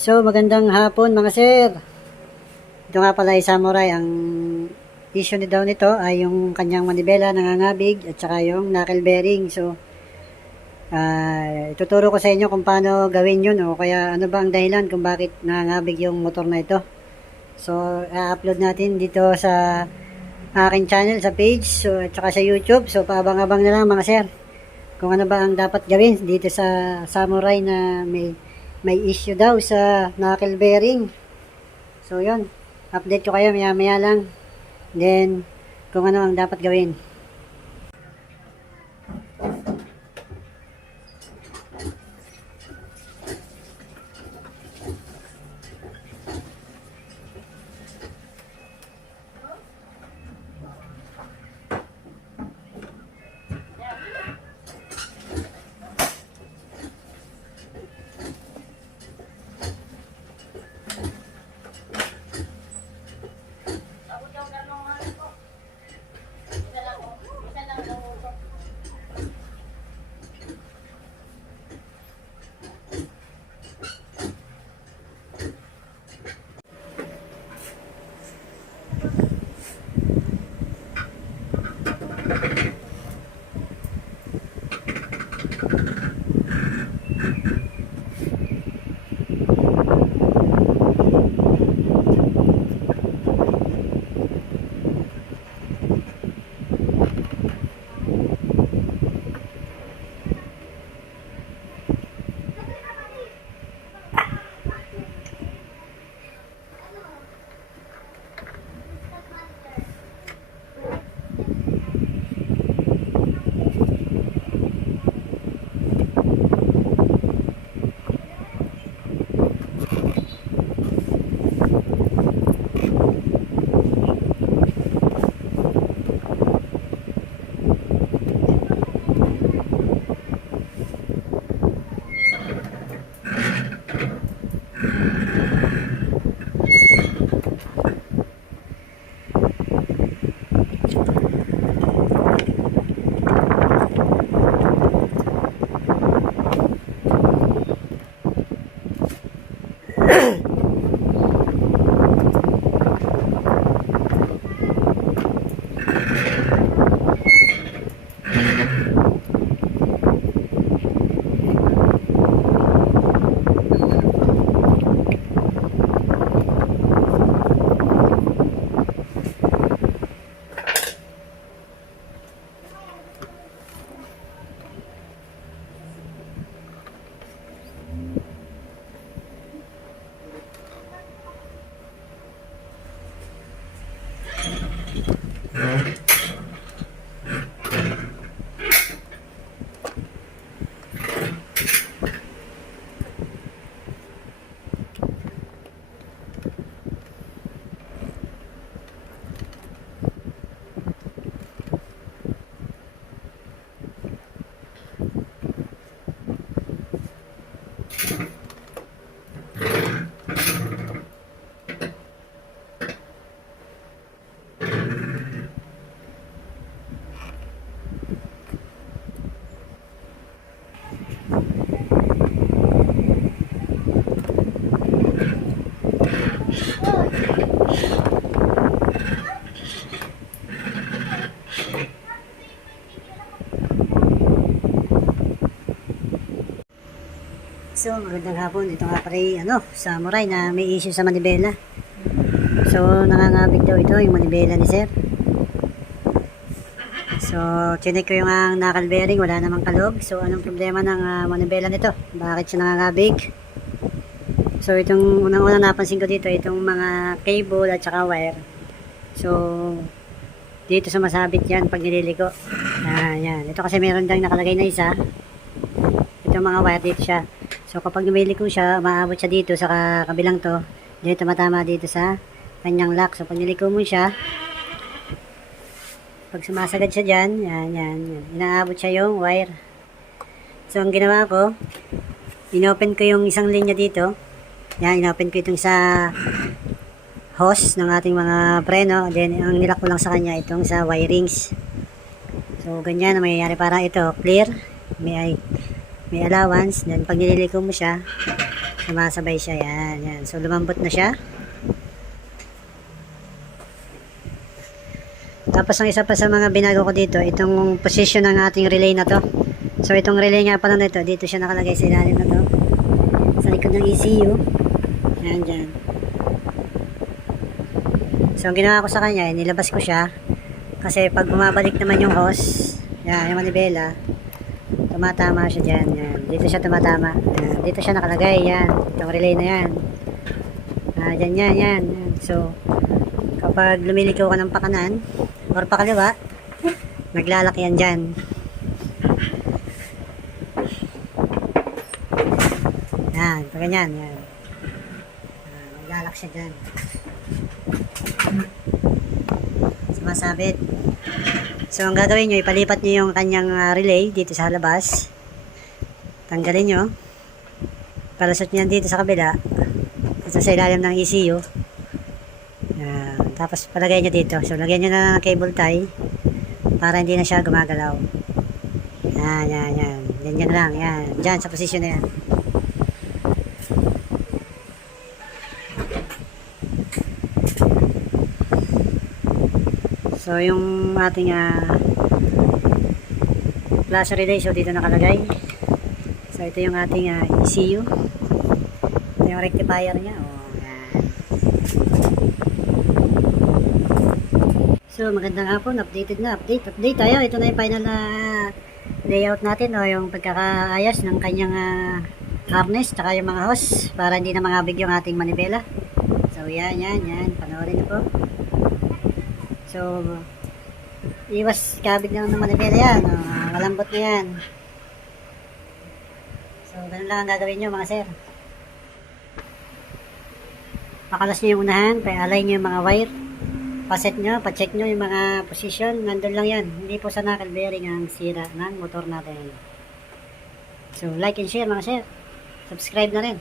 So, magandang hapon mga sir. Ito nga pala ay samurai. Ang issue ni daw nito ay yung kanyang manibela nangangabig at saka yung knuckle bearing. So, ah ituturo ko sa inyo kung paano gawin yun o kaya ano ba ang dahilan kung bakit nangangabig yung motor na ito. So, i-upload natin dito sa aking channel, sa page, so, at saka sa YouTube. So, paabang-abang na lang mga sir kung ano ba ang dapat gawin dito sa samurai na may may issue daw sa knuckle bearing. So, yun. Update ko kayo maya-maya lang. Then, kung ano ang dapat gawin. Yeah. So, magandang hapon. Ito nga yung, ano, samurai na may issue sa manibela. So, nangangabig daw ito yung manibela ni sir. So, chinek ko yung ang knuckle bearing, wala namang kalog. So, anong problema ng ah, manibela nito? Bakit siya nangangabig? So, itong unang-unang napansin ko dito, itong mga cable at saka wire. So, dito sumasabit yan pag nililiko. Ah, yan. Ito kasi meron dang nakalagay na isa. Itong mga wire dito siya. So kapag lumiliko siya, maabot siya dito sa ka- kabilang to. Dito tumatama dito sa kanyang lock. So pag niliko mo siya, pag sumasagad siya dyan, yan, yan, yan. Inaabot siya yung wire. So ang ginawa ko, inopen ko yung isang linya dito. Yan, inopen ko itong sa hose ng ating mga preno. Then ang nilak ko lang sa kanya itong sa wirings. So ganyan na mangyayari para ito clear. May may allowance. Then, pag nililiko mo siya, Sumasabay siya, yan, yan. So, lumambot na siya. Tapos, ang isa pa sa mga binago ko dito, itong position ng ating relay na to. So, itong relay nga pala nito, dito siya nakalagay sa ilalim na to. Sa likod ng ECU. Yan, dyan. So, ang ginawa ko sa kanya, eh, nilabas ko siya. Kasi pag bumabalik naman yung hose, yan, yung manibela, tumatama siya dyan. Yan. Dito siya tumatama. Yan. Dito siya nakalagay. Yan. Itong relay na yan. Ah, dyan, yan, yan. yan. So, kapag lumilikaw ka ng pakanan, or pakaliwa, naglalak yan dyan. Yan, pag ganyan, yan. Ah, naglalak siya dyan. Sumasabit. So, ang gagawin nyo, ipalipat nyo yung kanyang ah, relay dito sa labas. Tanggalin nyo. Palusot nyo yan dito sa kabila. At sa ilalim ng ECU. Yan. tapos palagay nyo dito. So, lagyan nyo na ng cable tie para hindi na siya gumagalaw. Yan, yan, yan. Ganyan lang, yan. Diyan, sa posisyon na yan. So, yung ating uh, flash relay, so dito nakalagay. So, ito yung ating ah, ECU. Ito yung rectifier niya. Oh, yan. So, magandang hapon. Updated na. Update. Update tayo. Ito na yung final na layout natin. O, yung pagkakaayos ng kanyang ah, harness tsaka yung mga hose para hindi na mangabig yung ating manibela. So, yan, yan, yan. Panoorin niyo po. So, iwas kabig naman ng manibela yan. O, malambot na yan. So, ganun lang ang gagawin nyo mga sir. Pakalas nyo yung unahan, pa-align nyo yung mga wire. Paset nyo, pa-check nyo yung mga position. Nandun lang yan. Hindi po sa knuckle bearing ang sira ng motor natin. So, like and share mga sir. Subscribe na rin.